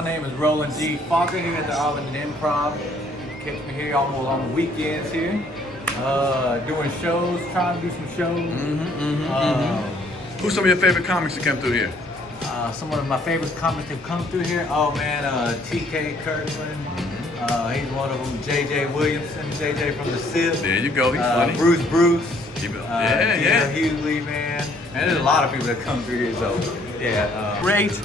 My name is Roland G. Falker here at the Arlington Improv. Catch me here almost on the weekends here. Doing shows, trying to do some shows. Who's some of your favorite comics that come through here? Some of my favorite comics that come through here. Oh man, T.K. Kirkland. He's one of them. J.J. Williamson, J.J. from the SIP. There you go, he's funny. Bruce. Yeah. Hughley, man. And there's a lot of people that come through here, so yeah. Great.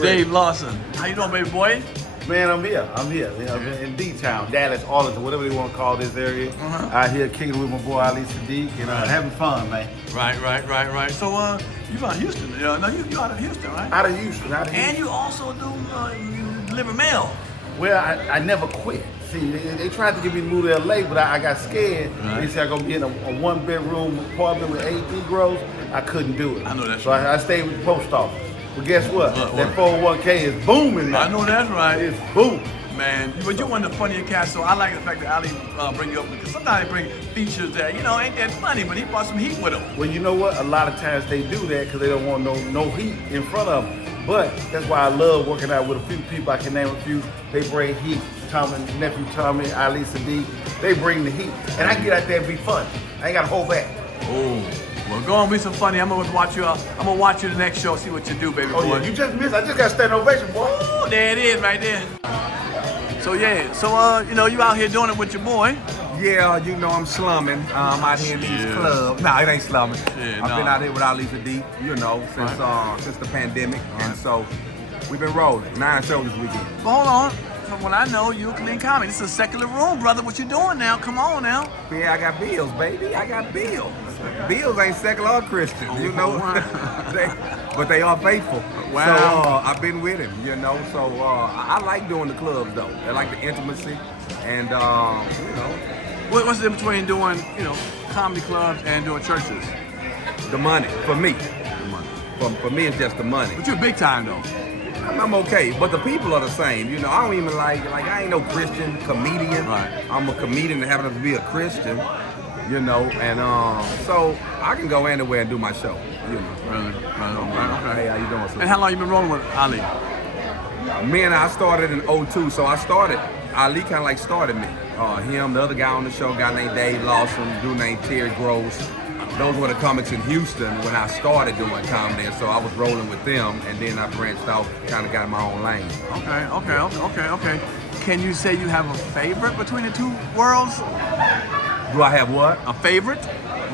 Dave Lawson. How you doing, baby boy? Man, I'm here. You know, in D-Town, Dallas, Arlington, whatever they want to call this area. Out here kicking with my boy Ali Siddiq and having fun, man. Right. So, you out of Houston? No, you out of Houston, right? Out of Houston. And you also do you deliver mail. Well, I never quit. See, they tried to get me to move to LA, but I got scared. Right. They said I'm gonna be in a one-bedroom apartment with 8 Negroes. I couldn't do it. I know that's so right. I stayed with the post office. But guess what? That 401k is booming now. I know that's right. It's booming. Man, but you're one of the funnier cats, so I like the fact that Ali bring you up because sometimes they bring features that, ain't that funny, but he brought some heat with him. Well, you know what? A lot of times they do that because they don't want no heat in front of them. But that's why I love working out with a few people. I can name a few. They bring heat. Nephew Tommy, Ali Siddiq. They bring the heat. And I get out there and be fun. I ain't got to hold back. Oh. Well, go on, be some funny. I'm gonna watch you. I'm gonna watch you the next show. See what you do, baby boy. Yeah, you just missed. I just got standing ovation, boy. Oh, there it is, right there. So yeah, you out here doing it with your boy. Yeah, I'm slumming. Out here in these clubs. Nah, it ain't slumming. Yeah, I've been out here with Ali Siddiq, since the pandemic, and so we've been rolling. 9 shows this weekend. But hold on. From what I know, you're a clean comic. This is a secular room, brother. What you doing now? Come on now. Yeah, I got bills, baby. I got bills. Bills ain't secular or Christian, but they are faithful. Wow. So I've been with him, So I like doing the clubs though. I like the intimacy, and What's the difference between doing, comedy clubs and doing churches? the money for me. The money. For me, it's just the money. But you're big time though. I'm okay, but the people are the same. I don't even like I ain't no Christian comedian. Right. I'm a comedian that happens to be a Christian, and so I can go anywhere and do my show. Really? Okay. Hey, how you doing, sir? And how long you been rolling with Ali? Me and I started in 02, so Ali kind of like started me. Him, the other guy on the show, a guy named Dave Lawson, dude named Pierre. Those were the comics in Houston when I started doing comedy, and so I was rolling with them, and then I branched off, kind of got my own lane. Okay. Can you say you have a favorite between the two worlds? Do I have what? A favorite?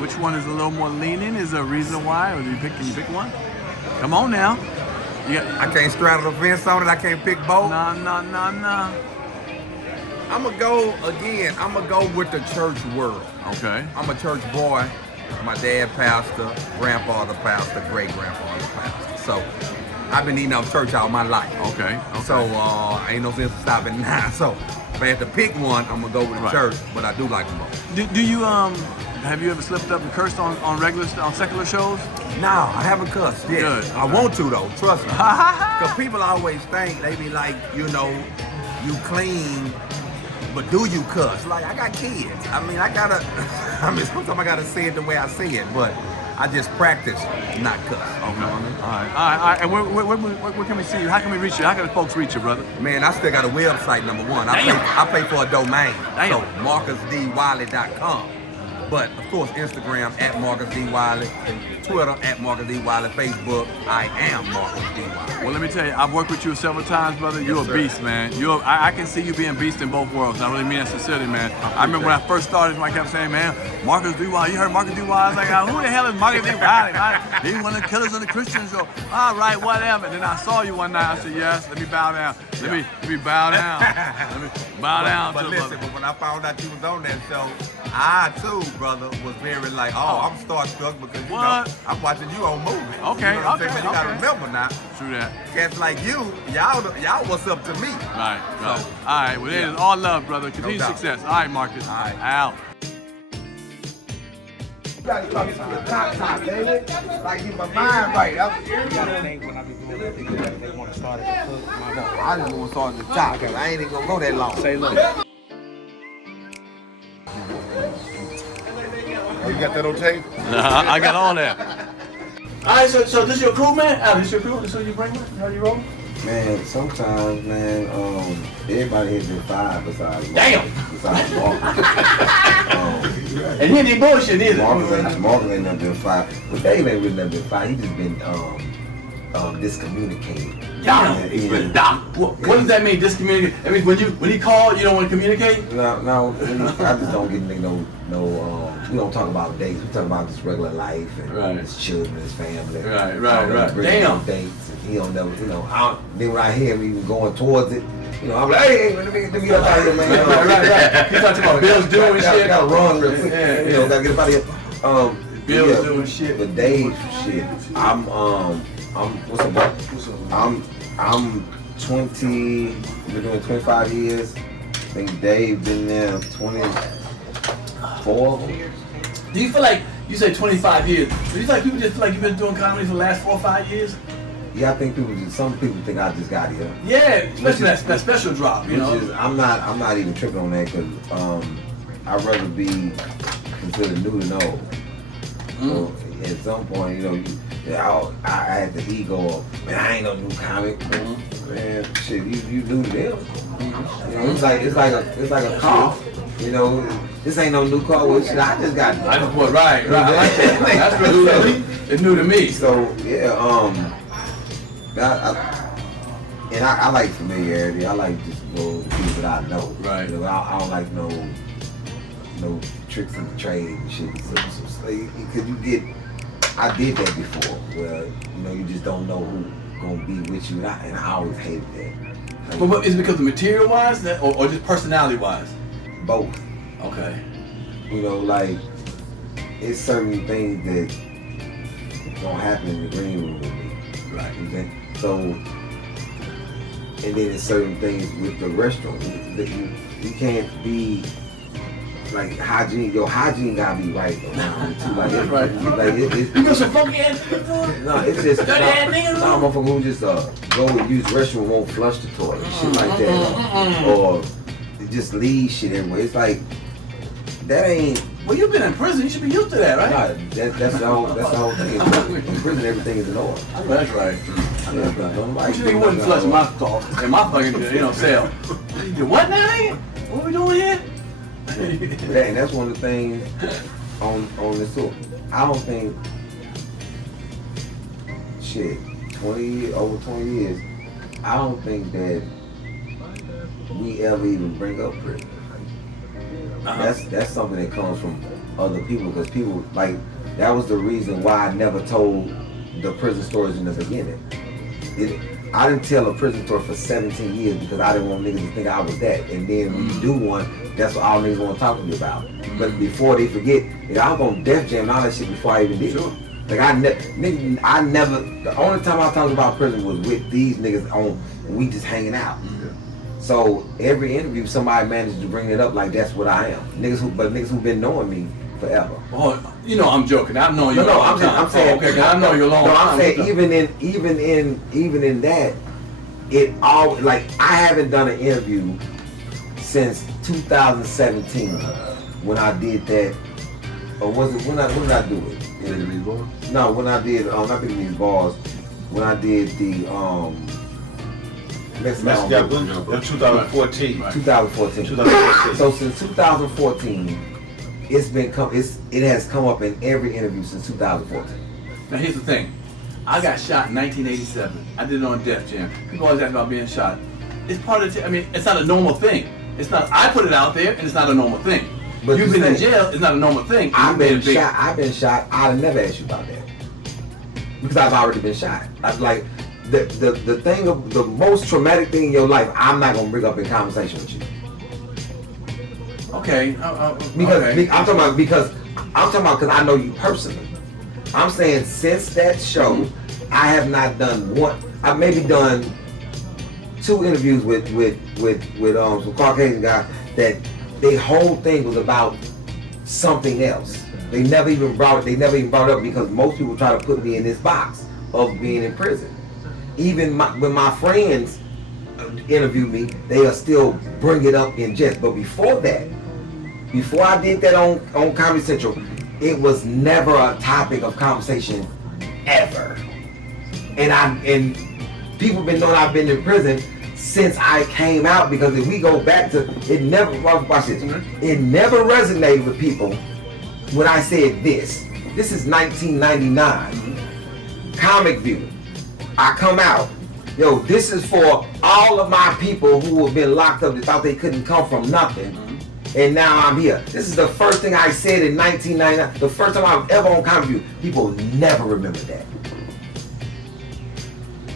Which one is a little more leaning? Is there a reason why? Or can you pick one? Come on now. I can't straddle the fence on it. I can't pick both. Nah. I'm gonna go with the church world. Okay. I'm a church boy. My dad pastor, grandfather pastor, great-grandfather pastor. So I've been eating out church all my life. Okay. So ain't no sense stopping now. So if I had to pick one, I'm gonna go with the church, but I do like them both. Do you have you ever slipped up and cursed on secular shows? No, I haven't cussed yet. Good. I want to though, trust me. Because people always think, they be like, you clean, but do you cuss? Like, I got kids. Sometimes I gotta say it the way I say it, but I just practice not cuss. Okay. All right. And where can we see you? How can we reach you? How can the folks reach you, brother? Man, I still got a website, number one. I pay for a domain. Damn. So MarcusDWiley.com. But of course, Instagram at Marcus D. Wiley, Twitter at Marcus D. Wiley, Facebook, I am Marcus D. Wiley. Well, let me tell you, I've worked with you several times, brother. You're a beast, man. I can see you being a beast in both worlds. I really mean that sincerely, man. I remember when I first started, I kept saying, man, Marcus D. Wiley. You heard Marcus D. Wiley? I was like, who the hell is Marcus D. Wiley? He's one of the killers on the Christian show. All right, whatever. And then I saw you one night. I said, yes, let me bow down. Let me bow down. Let me bow down. But listen, but when I found out you was on that show, I too, brother, was very like, I'm starstruck because I'm watching you on movie. Okay, you know what I'm saying? You gotta remember now. True that. Cats like y'all what's up to me. Right. All right. Well, it is all love, brother. Continued success. All right, Marcus. All right. Out. You gotta come to the top, baby. Like, get my mind right. When I be doing that, they want to start at the hook. I just want to start at the top, because I ain't even gonna go that long. Say look. Oh, you got that on tape? I got all that. All right, so this your crew, man? This your crew? This who you bring with? How you rolling? Man, sometimes, man, everybody has been fired besides Damn! Besides Marcus. And he ain't bullshit either. Marcus ain't never been fired. But Dave ain't really never been fired. He just been discommunicated. Damn! He's been dumb. What does that mean, discommunicate? I mean, when he called, you don't want to communicate? No, I just don't get no. We don't talk about dates. We talk about just regular life and his children, his family. Right. Damn. Dates. And he don't never, then when I hear him even going towards it, I'm like, hey, let me get up out of here, man. Right. He's talking about bills due and shit. Gotta run real quick. Gotta get up out of here. Bills due and shit. But Dave, shit, I'm what's up? I'm 20. Been doing 25 years. I think Dave been there 24 of them. Do you feel like, you say 25 years, do you feel like people just feel like you've been doing comedy for the last 4 or 5 years? Yeah, I think some people think I just got here. Yeah, especially that special drop, you know? I'm not even tripping on that because I'd rather be considered new than old. So at some point, I had the ego of, man, I ain't no new comic. Man, shit, you new to them. It's like a car. This ain't no new car. Well, shit, I just got. Right. I like that. That's really it's new to me. So yeah, I like familiarity. I like just people that I know. Right. I don't like no tricks in the trade and shit. Because I did that before, where you just don't know who gonna be with you, and I always hated that. But is it because of material wise, or just personality wise? Both. Okay. Like it's certain things that don't happen in the green room with me. Right. Okay? So, and then it's certain things with the restaurant that you can't be like hygiene. Your hygiene gotta be right around too. Like that's right. Like you know some funky ass food? No, it's just dirty ass niggas. Some motherfucker who just go and use the restroom, won't flush the toilet, shit like that, or just leave shit everywhere. It's like that ain't. Well, you've been in prison. You should be used to that, right? Nah, that's the whole thing. In prison, everything is in order. That's right. You should wouldn't flush my car in my fucking cell. What now, nigga? What we doing here? And that's one of the things on this tour. I don't think over 20 years. I don't think that we ever even bring up prison. That's something that comes from other people, because people like that was the reason why I never told the prison stories in the beginning. I didn't tell a prison story for 17 years because I didn't want niggas to think I was that. And then when you do one, that's what all niggas want to talk to me about. But before they forget, I was on Def Jam and all that shit before I even did. Sure. Like I never. The only time I talked about prison was with these niggas we just hanging out. So every interview, somebody managed to bring it up like that's what I am. Niggas who've been knowing me forever. Oh, I'm joking. I've known you. No, I'm saying. Okay, I know you a long time. I'm saying even in that, it all like I haven't done an interview since 2017 when I did that. Or was it when did I do it? No, when I did not Picking These Bars. When I did the Messenger in 2014. 2014. So since 2014, it has come up in every interview since 2014. Now here's the thing. I got shot in 1987. I did it on Def Jam. People always ask about being shot. It's part of it's not a normal thing. It's not. I put it out there, and it's not a normal thing. But you've been in jail. It's not a normal thing. I've been shot. I'd have never asked you about that because I've already been shot. I'm like. The thing of the most traumatic thing in your life, I'm not gonna bring up in conversation with you. Okay. I'm talking about because I know you personally. I'm saying since that show, I have not done one. I've maybe done 2 interviews with some Caucasian guy that their whole thing was about something else. They never even brought it up because most people try to put me in this box of being in prison. Even when my friends interview me, they'll still bring it up in jest. But before that, before I did that on Comedy Central, it was never a topic of conversation ever. And people been knowing I've been in prison since I came out, because if we go back to it, never watch this. It never resonated with people when I said this. This is 1999. Comic View. I come out. Yo, this is for all of my people who have been locked up that thought they couldn't come from nothing. And now I'm here. This is the first thing I said in 1999. The first time I was ever on Comic View. People never remember that.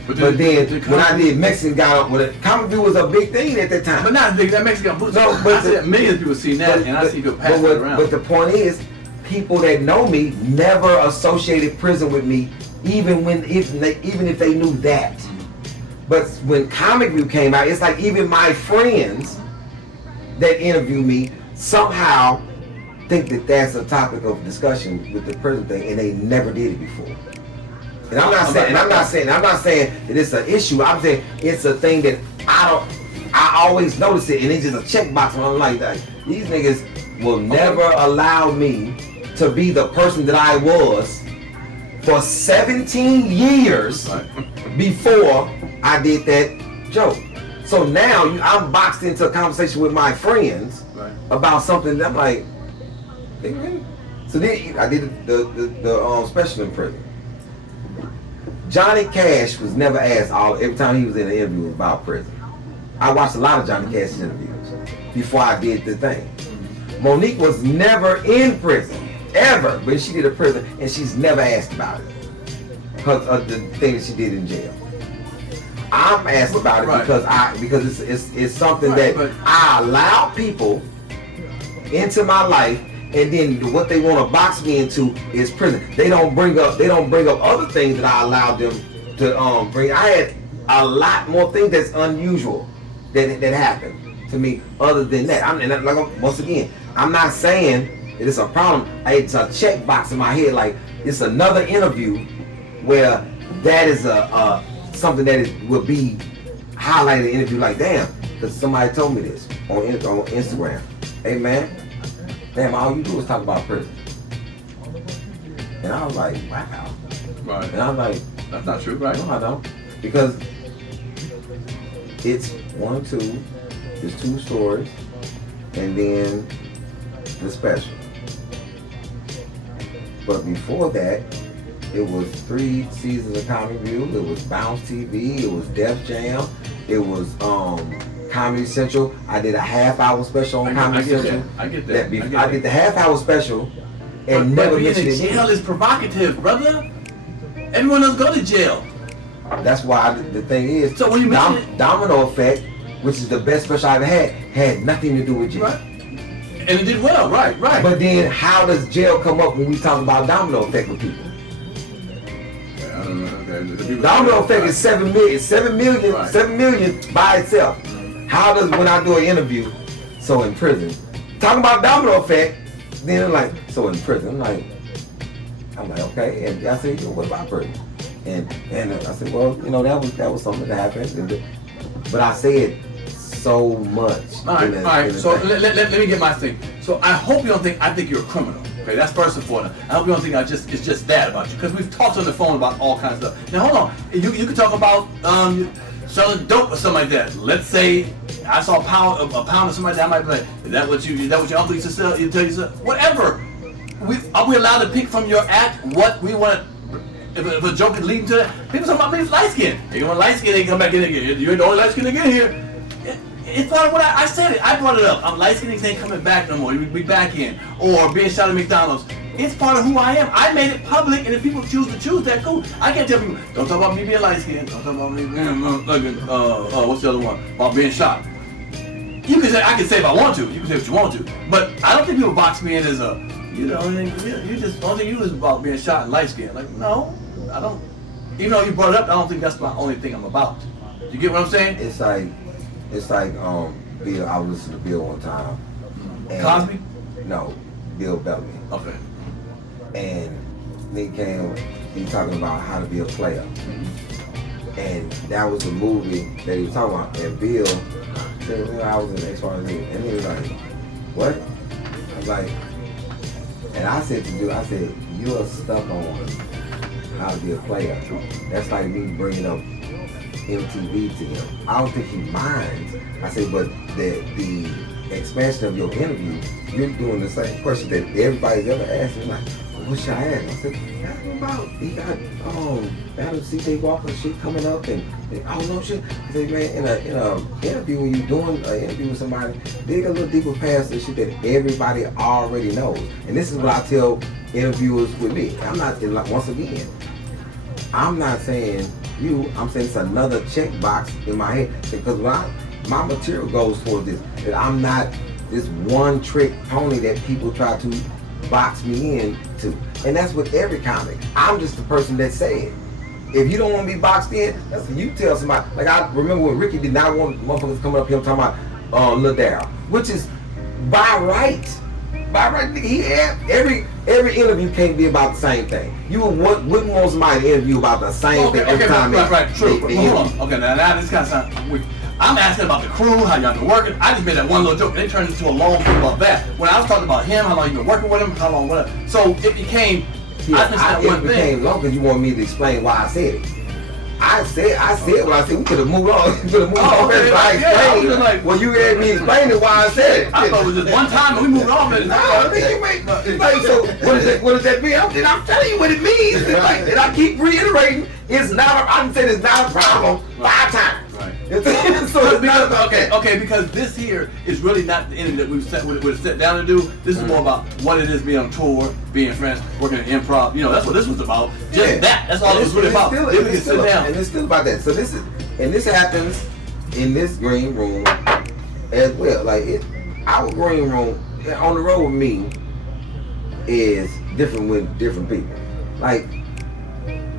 But then when I did Mexican Guy, Comic View was a big thing at that time. But not big. That Mexican boots. No, but I said millions of people seen that, and I see people pass it around. But the point is, people that know me never associated prison with me, even if they knew that. But when Comic View came out, it's like even my friends that interview me somehow think that that's a topic of discussion with the prison thing, and they never did it before. And I'm not saying that it's an issue. I'm saying it's a thing that I always notice it, and it's just a checkbox. And I'm like, these niggas will never allow me to be the person that I was for 17 years before I did that joke. So now I'm boxed into a conversation with my friends about something that I'm like, really? So then I did the special in prison. Johnny Cash was never asked every time he was in an interview was about prison. I watched a lot of Johnny Cash's interviews before I did the thing. Monique was never in prison, ever, but she did a prison and she's never asked about it. The thing that she did in jail. I'm asked about it because it's something that I allow people into my life, and then what they want to box me into is prison. They don't bring up other things that I allowed them to bring. I had a lot more things that's unusual that happened to me other than that. Once again, I'm not saying that it's a problem. It's a checkbox in my head. Like it's another interview where that is something that will be highlighted in the interview. Like damn, because somebody told me this on Instagram. Hey man. Damn, all you do is talk about prison. And I was like, wow. Right. And I was like, that's not true, right? No, I don't. Because it's 1, 2, there's 2 stories, and then the special. But before that, it was 3 seasons of Comic View, it was Bounce TV, it was Def Jam, it was Comedy Central. I did a half-hour special on Comedy Central. I get that. I did the half-hour special and never mentioned it. Being in jail is provocative, brother. Everyone else go to jail. That's why the thing is, so when you Domino Effect, which is the best special I ever had nothing to do with jail. Right. And it did well, right. But then how does jail come up when we talk about Domino Effect with people? I don't know. Okay. Domino Effect is 7 million. 7 million. Right. 7 million by itself. How does when I do an interview, so in prison, talking about Domino Effect, then I'm like, so in prison, I'm like, okay, and I said, what about prison? And I said, well, that was something that happened, but I said so much. All right. So let me get my thing. So I hope you don't think I think you're a criminal. Okay, that's first and foremost. I hope you don't think it's just that about you, because we've talked on the phone about all kinds of stuff. Now hold on, you can talk about selling dope or something like that. Let's say I saw a pound of something like that. I might be like, is that what your uncle used to sell? You tell you whatever. Are we allowed to pick from your act what we want? If a joke is leading to that, people talking about being light skinned. They want light skin, they come back in again. You ain't the only light skin again here. It's part of what I said it. I brought it up. I'm light skinned, ain't coming back no more. You be back in, or being shot at McDonald's. It's part of who I am. I made it public, and if people choose to choose that, cool. I can't tell people, don't talk about me being light skinned. Don't talk about me being what's the other one? About being shot. You can say, I can say if I want to. You can say what you want to. But I don't think people box me in as a, you just only thing you was about being shot and light skinned. Like, no, I don't. Even though you brought it up, I don't think that's my only thing I'm about. You get what I'm saying? It's like Bill. I was listening to Bill one time. Cosby? No, Bill Bellamy. Okay. And he came. He talking about how to be a player. And that was the movie that he was talking about. And Bill said, I was in X, Y, and Z. And he was like, what? I was like, and I said to Bill, you're stuck on how to be a player. That's like me bringing up MTV to him. I don't think he minds. I say, but the expansion of your interview, you're doing the same question that everybody's ever asked me, like, what should I ask? I said, ask him about, he got Adam C.J. Walker shit coming up and oh no shit. I said, man, in a interview, when you're doing an interview with somebody, dig a little deeper past the shit that everybody already knows. And this is what I tell interviewers with me. I'm not, once again, I'm not saying you, I'm saying it's another checkbox in my head, because my material goes towards this, that I'm not this one trick pony that people try to box me in to. And that's with every comic. I'm just the person that say it. If you don't want to be boxed in, that's what you tell somebody. Like, I remember when Ricky did not want motherfuckers coming up here talking about Lil Darryl, which is by right. By right, he had every interview can't be about the same thing. You wouldn't want somebody to interview about the same thing every time. Right, true. Hold on. Okay, now this kind of sounds weird. I'm asking about the crew, how y'all been working. I just made that one little joke, and it turned into a long thing about that. When I was talking about him, how long you been working with him, how long, whatever. So it became, it became long because you want me to explain why I said it. I said what I said. We could have moved on. We could have moved on. Okay, I explained. like, well, you had me explain it why I said it. I thought it was just one time and we moved on. So what does that mean? I'm telling you what it means. And I keep reiterating, it's not. I'm saying it's not a problem 5 times. Right. So because this here is really not the ending that we've set down to do. This is more about what it is being on tour, being friends, working in improv. You know, that's what this was about. Just that's all it was really about. And it's still about that. So this happens in this green room as well. Like our green room on the road with me is different with different people. Like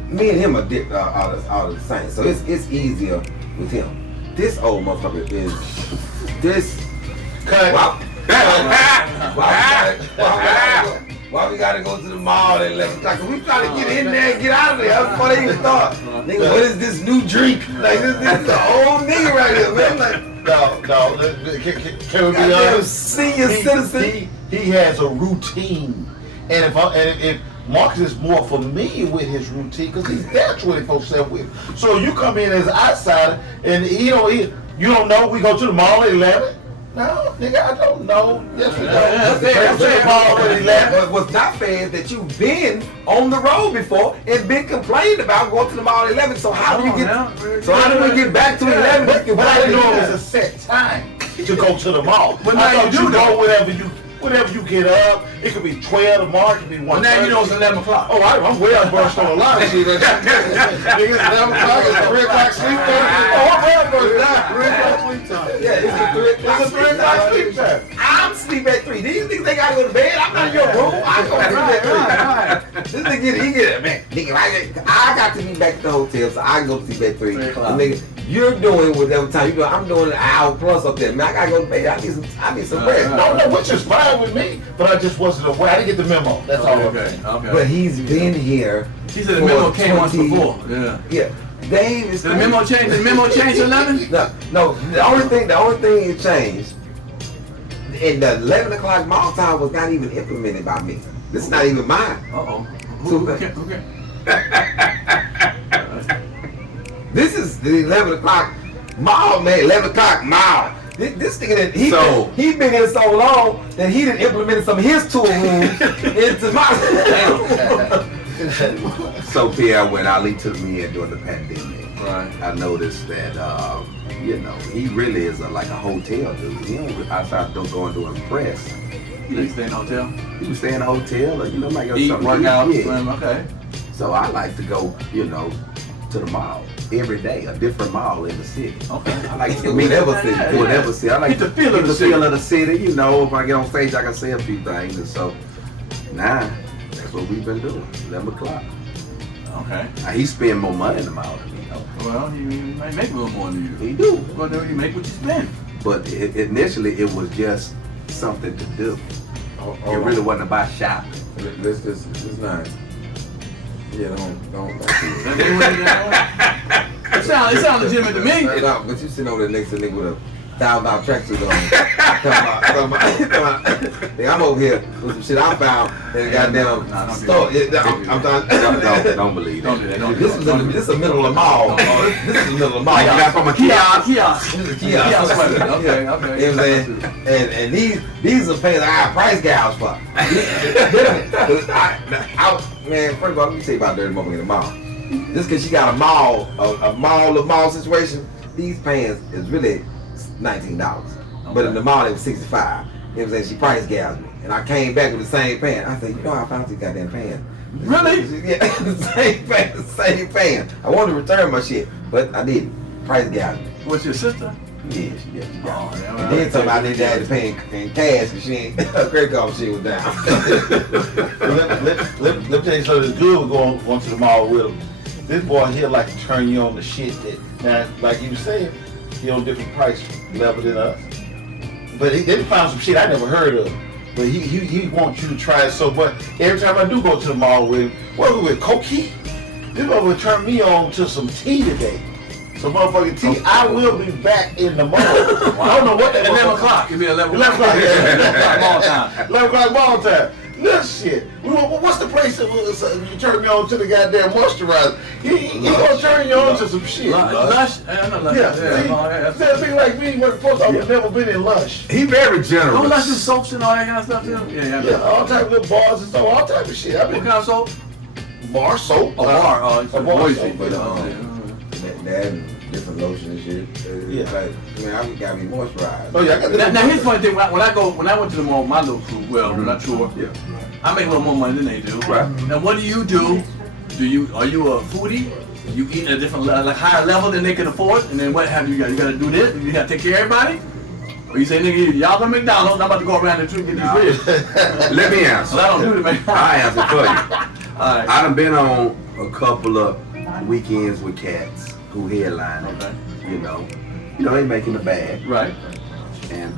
me and him are the same. So it's easier with him. This old motherfucker is this. Cut. Why we gotta go to the mall at 11 o'clock? We trying to get in there and get out of there before they even start. Nigga, what is this new drink? Like this is the old nigga right here, man. Like, no. Can we be honest? Senior citizen. He has a routine, and if Marcus is more familiar with his routine because he's there 24/7 with. So you come in as an outsider, and you don't know we go to the mall at 11. No, nigga, I don't know. Yes, we don't. But what's not fair is that you've been on the road before and been complaining about going to the mall at 11. So how do we get back to 11? But I didn't know it was a set time to go to the mall. But I now thought you do go whenever you get up. It could be 12 tomorrow, it could be 1. Well, now you know it's 11 o'clock. Oh, I'm well versed on a lot of shit. Niggas, 11 o'clock, it's 3 o'clock sleep time. Oh, I'm well versed now. 3 o'clock sleep time. Yeah, it's a 3 o'clock sleep time. I'm sleep at 3. These niggas, they gotta go to bed. I'm not in your room. I go to sleep at 3. This nigga, he get it, man. Nigga, I got to be back at the hotel, so I can go to sleep at 3. Nigga, you're doing whatever time you do. I'm doing an hour plus up there. Man, I gotta go to bed. I need some rest. No, which is fine with me, but I just wasn't aware. I didn't get the memo. That's all. Okay. But he's been here. He said the memo came once before. Yeah. Dave is. Did the memo change? Did the memo change to 11? No. The only thing it changed. And the 11 o'clock mall time was not even implemented by me. This is not even mine. Okay. This is the 11 o'clock mall, man. 11 o'clock mall. This nigga, he been here so long that he done implemented some of his tool rules into my. So Pierre, when Ali took me in during the pandemic, right, I noticed that he really is like a hotel dude. He don't outside don't go and do impress. You stay in a hotel? He would stay in a hotel, or like eat, work out, yeah. Okay. So I like to go, to the mall every day, a different mall in the city. Okay. I like to whatever city. I like get the feel of the city. If I get on stage, I can say a few things, and so now that's what we've been doing. 11 o'clock. Okay. Now, he spend more money in the mall than me, though. Well, he might make a little more than you. He do. Well, then you make what you spend. But initially, it was just something to do. It really wasn't about shopping. This is nice. Yeah, don't. It sounds legitimate to me. No, but you sitting over there next to a nigga with a $1,000 tracksuit on. I'm over here with some shit I found in the goddamn store. I'm trying. Don't believe Don't do it. that. This is the middle of the mall. This is the middle of the mall. Like you got from a kiosk. Kiosk. This is a kiosk. Okay. You know what I'm saying? And these are pants I got price gouge for. Man, first of all, let me tell you about Dirty Motherfucker in the mall. Just because she got a mall situation, these pants is really $19. But in the mall, it was $65. You know what I'm saying? She price gouged me. And I came back with the same pants. I said, you know how I found these goddamn pants? Really? Yeah, the same pants. I wanted to return my shit, but I didn't. Price gouged me. What's your sister? Yeah, she got it. Yeah, And then somebody I need to have to pay in cash because she ain't, her credit card shit was down. Let me tell you something that's good with going to the mall with him. This boy here like to turn you on the shit that, now, like you said, he on different price level than us. But they found some shit I never heard of. But he wants you to try it so much. Every time I do go to the mall with him, what with Coke heat? This boy will turn me on to some tea today. Some motherfucking tea. I will be back in the mall. I don't know what that 11 o'clock. Give me 11 o'clock. 11 o'clock. Mall time. 11 o'clock mall time. This shit. What's the place that you turn me on to the goddamn moisturizer? He gonna turn you on to some shit. Lush? Yeah. See, that thing like me wasn't supposed to. I've never been in Lush. He very generous. Don't Lush do soaps and all that kind of stuff too? Yeah, all type of little bars and stuff, all type of shit. I What mean, kind of soap? bar soap. A bar. Oh, it's a a bar noisy. soap, but That and different lotion and shit. Yeah. Like, I gotta be moisturized. Oh yeah, I got that. Now here's the funny thing. When I went to the mall, my little crew, well, not sure. Yeah. I make a little more money than they do. Right. Now what do? Are you a foodie? You eat at a different like higher level than they can afford, and then what have you got? You got to do this. You got to take care of everybody. Or you say, nigga, y'all go to McDonald's. I'm about to go around the street and get these ribs. Let me answer. Well, I don't do the McDonald's. I answer for you. All right. I done been on a couple of weekends with cats who headline. Okay. You know, they making the bag. Right. And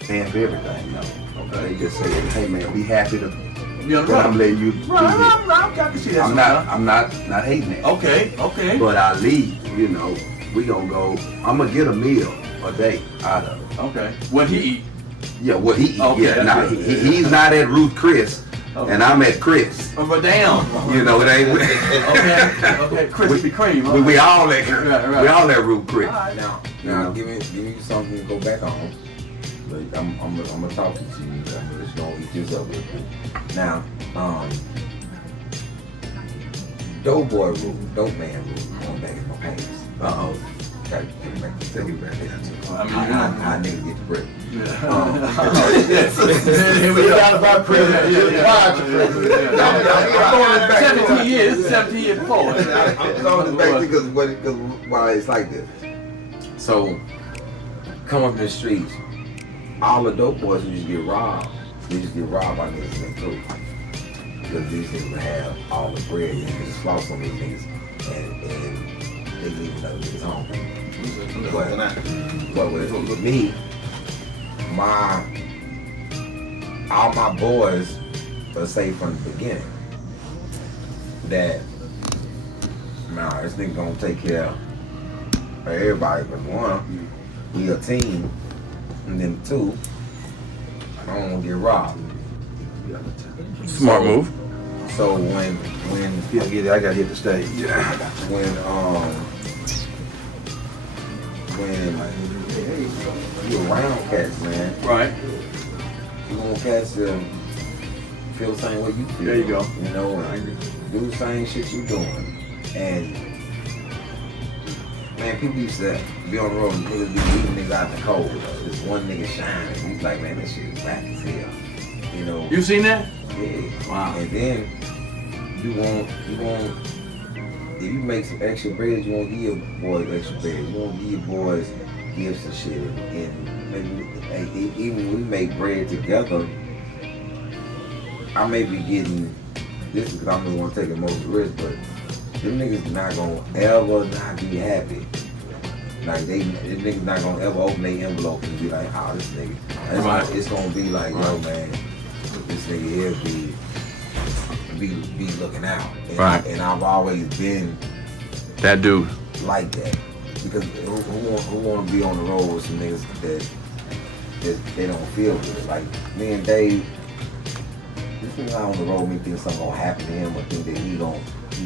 paying for everything, Okay. They just say, hey man, we happy to Be on the but road. I'm letting you do Right. this. I can see that. I'm not hating that. Okay. But I leave, we gonna go, I'm gonna get a meal a day out of it. Okay. What he eat? Yeah, what he eat. Okay, Yeah, that's nah, good. he's not at Ruth Chris, Okay. and I'm at Chris. Oh, but damn. It ain't. Okay. Krispy Kreme. We all at Right. we all at Ruth Chris. Now, give me something to go back on. But I'm gonna talk to you. I'm just gonna eat this up real quick. Now, dope boy rule, dope man rule. Going back in my pants. Gotta get back to the back there too. I mean, I need to get the break. Here we go. Forgot about president. Prior to president. I'm going back 17 years. 17 years forward. I'm going back because why it's like this. So, come up in the streets, all the dope boys who used to get robbed, they used to get robbed by niggas in too. Because these niggas would have all the bread, and just floss on these niggas, and they leave another niggas home. But with me, all my boys are safe from the beginning. That this nigga gonna take care of everybody, but one, we a team, and then two, I don't want to get robbed. Smart move. So when I gotta hit the stage. when you around cats, man, Right. you want cats to feel the same way you feel. There you go. And do the same shit you doing. And man, people used to be on the road and niggas be leaving niggas out in the cold. This one nigga shining. He's like, man, this shit is whack as hell. You seen that? Yeah. Wow. And then you want if you make some extra bread, you won't give your boys extra bread. You won't give your boys gifts and shit. And maybe even when we make bread together, I may be getting this because I'm the one taking most of the risk, but them niggas not gonna ever not be happy. Like them niggas not gonna ever open their envelope and be like, oh, this nigga. It's gonna be like, yo, man, this nigga here be looking out. And, Right. and I've always been That dude. like that. because who want to be on the road with some niggas that they don't feel good? Like me and Dave, this nigga not on the road, me think something gonna happen to him or think that he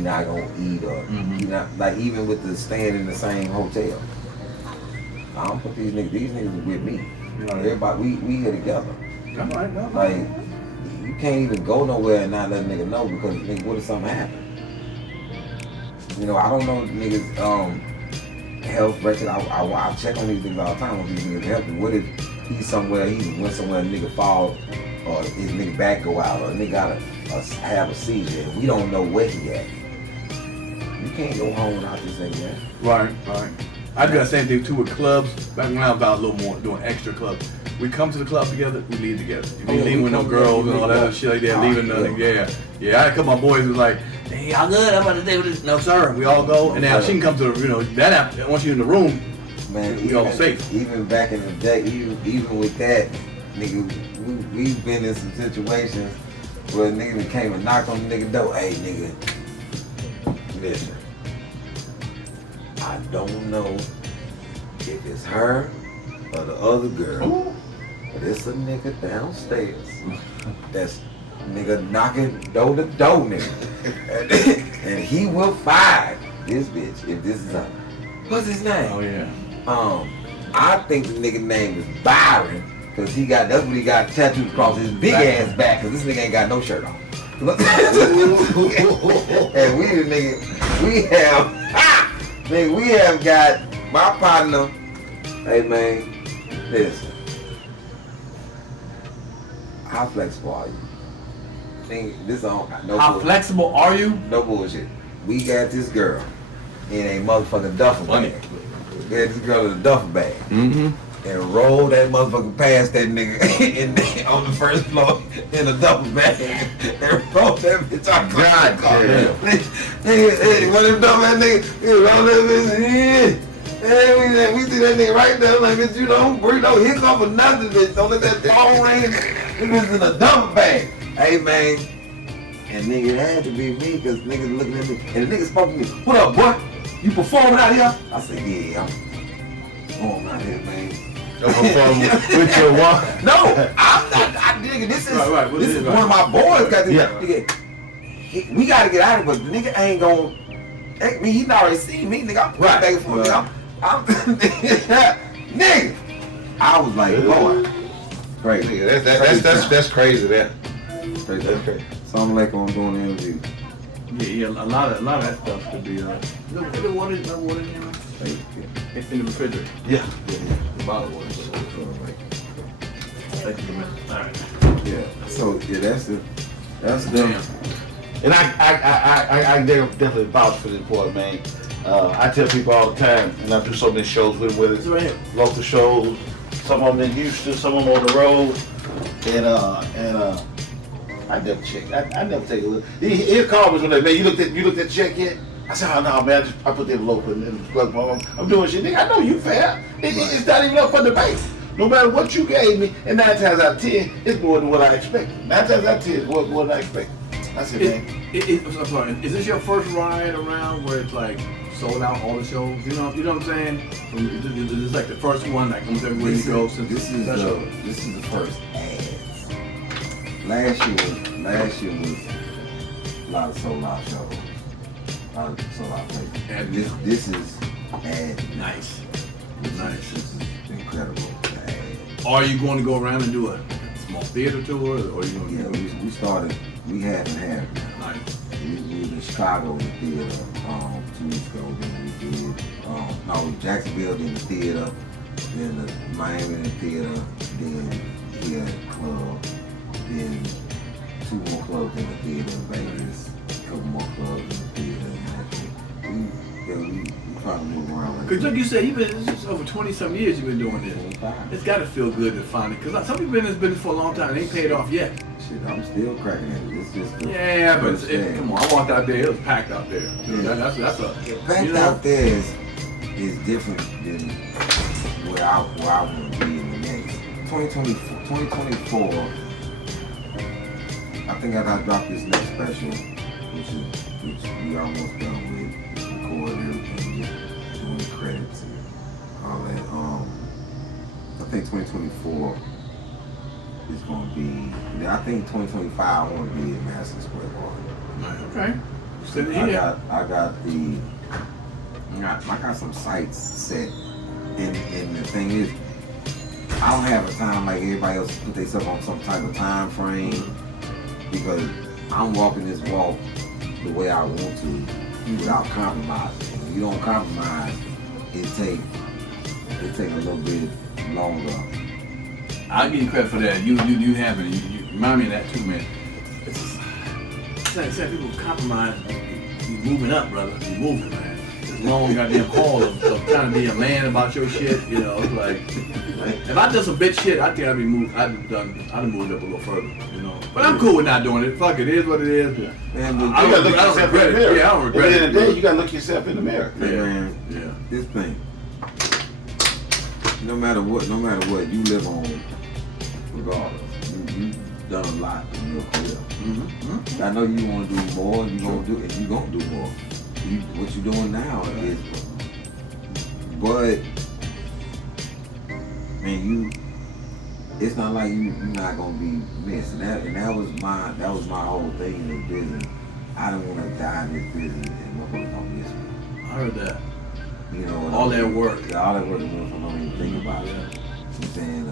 not gonna eat or he not, like even with the staying in the same hotel. I don't put these niggas are with me. You know, everybody, we here together. Like, you can't even go nowhere and not let a nigga know because nigga, what if something happen? You know, I don't know the niggas health record. I check on these niggas all the time on these niggas healthy. What if he's somewhere, he went somewhere and nigga fall or his nigga back go out or a nigga gotta have a seizure. We don't know where he at. You can't go home without this nigga, man. Right. I do that same thing too with clubs. Back when I was about a little more doing extra clubs. We come to the club together, we leave together. We leave with no girls and all that other shit like that, leaving nothing. Yeah. I had a couple of my boys was like, hey, y'all good? I'm about to stay with this. No, sir. We all go. And now she can come to the, once you're in the room, man, we all safe. Even back in the day, even with that, nigga, we've been in some situations where a nigga came and knocked on the nigga door. Hey, nigga, listen. I don't know if it's her or the other girl, but it's a nigga downstairs that's nigga knocking door to door, nigga. And he will find this bitch if this is her. What's his name? Oh yeah. I think the nigga name is Byron, cause that's what he got tattooed across his big ass back, cause this nigga ain't got no shirt on. And we have got my partner. Hey man, listen. How flexible are you? How flexible are you? No bullshit. We got this girl in a motherfucking duffel bag. We got this girl in a duffel bag. And rolled that motherfucker past that nigga on the first floor in a duffel bag and rolled that bitch out the car. Nigga, what them dumb ass nigga? Roll that bitch. And we see that nigga right there like, bitch, you don't breathe no hiccup or nothing, bitch. Don't let that phone ring. It was in a duffel bag. Hey man. And nigga, it had to be me because niggas looking at me. And the nigga spoke to me. What up, boy? You performing out here? I said, yeah, I'm performing out here, man. With your walk? No, I'm not. Nigga, this is one of my boys. Got this. Nigga, we gotta get out of here, but the nigga ain't gonna. He already seen me, nigga. I'm back and forth. Nigga, I was like, boy, crazy. Nigga, that's crazy, man. Crazy. So I'm like, I'm doing the interview. Yeah, a lot of that stuff could be. Water in there? In the refrigerator. Yeah. Bottle water. Thank you, man. All right. Yeah. So yeah, that's the. And I definitely vouch for this boy, man. I tell people all the time, and I do so many shows with him, whether it's local shows, some of them in Houston, some of them on the road, and I never check. I never take a look. He'll call me like, man, you looked at the check yet? I said, oh no, man, I put the envelope in the plug. I'm doing shit, nigga. I know you fair. It's not even up for debate. No matter what you gave me, and 9 times out of 10, it's more than what I expected. 9 times out of 10 is more than I expected. I said, man. I'm sorry. Is this your first ride around where it's like sold out all the shows? You know what I'm saying? Is this like the first one that comes everywhere you go? This is the first ads. Last year was a lot of sold out shows. A lot of sold out places. And this is ad. Nice. This is incredible. Are you going to go around and do a small theater tour, or are you going to? Yeah, we started. We had it. Nice. We was in Chicago in the theater 2 weeks ago. Then we did Jacksonville in the theater, then Miami in the theater, then here at the club, then 2 more clubs in the theater in Vegas, a couple more clubs in the theater in Nashville. We try to move around. Because like you said, it's over 20-some years you've been doing this. It's got to feel good to find it. Because some people been in this business for a long time and ain't paid off yet. Shit, I'm still cracking at it. It's just yeah, but come on, I walked out there, it was packed out there. Yeah. That's packed out there is different than where I want to be in the next 2024. I think I dropped this next special, which we almost done with, recording everything. doing credits and all that. I think 2024 is gonna be. I think 2025 I want to be at Madison Square Garden. Okay. I got some sites set, and the thing is, I don't have a time like everybody else to put themselves on some type of time frame because I'm walking this walk the way I want to without compromising. If you don't compromise, it take a little bit longer. I'll give you credit for that. You have it. You remind me of that too, man. It's like people compromise. You moving up, brother. You moving, man. This long goddamn haul of trying to be a man about your shit. You know, it's like if I done some bitch shit, I think I'd moved up a little further. You know, but I'm cool with not doing it. Fuck it, is what it is. Yeah. Man, but I don't regret it. Yeah, I don't regret it. At the end of the day, you gotta look yourself in the mirror. Man, this thing. No matter what, you live on regardless. You've done a lot in your career. I know you want to do more, and you're gonna do more. What you're doing now is, but man, it's not like you're not gonna be missed. And that was my whole thing in this business. I don't want to die in this business and nobody's gonna miss me. I heard that. You know, all that work. Yeah, all that work, and motherfuckers don't even think about it. I'm saying,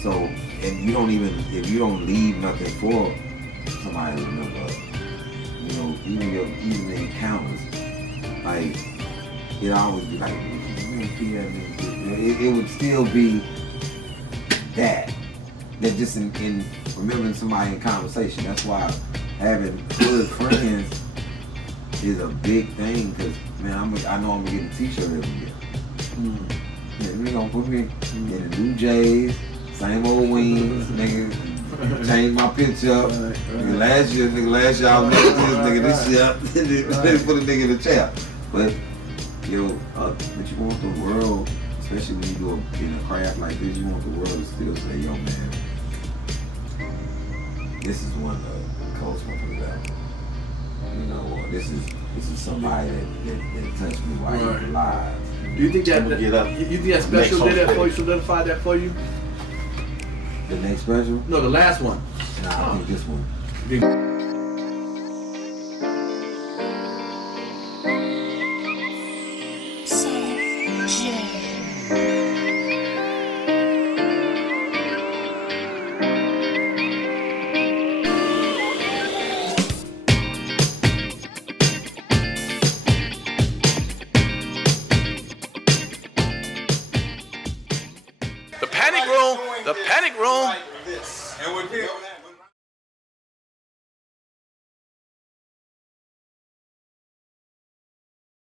so, and you don't even, if you don't leave nothing for somebody to remember, even the encounters, like, it always be like, it would still be that just in remembering somebody in conversation. That's why having good friends is a big thing, because man, I know I'm gonna get a t-shirt every year. Yeah, we gonna put me in the new J's, same old wings, nigga. Change my picture up. Nigga, last year I was next to this year. Put a nigga in the chair. But but you want the world, especially when you do in a craft like this, you want the world to still say, yo man, this is one of the coolest motherfuckers out. This is somebody that touched me while he was alive. Do you think that you think that special did that for you, solidified that for you? The next special? No, the last one. Nah, I think this one. The panic room. And with him.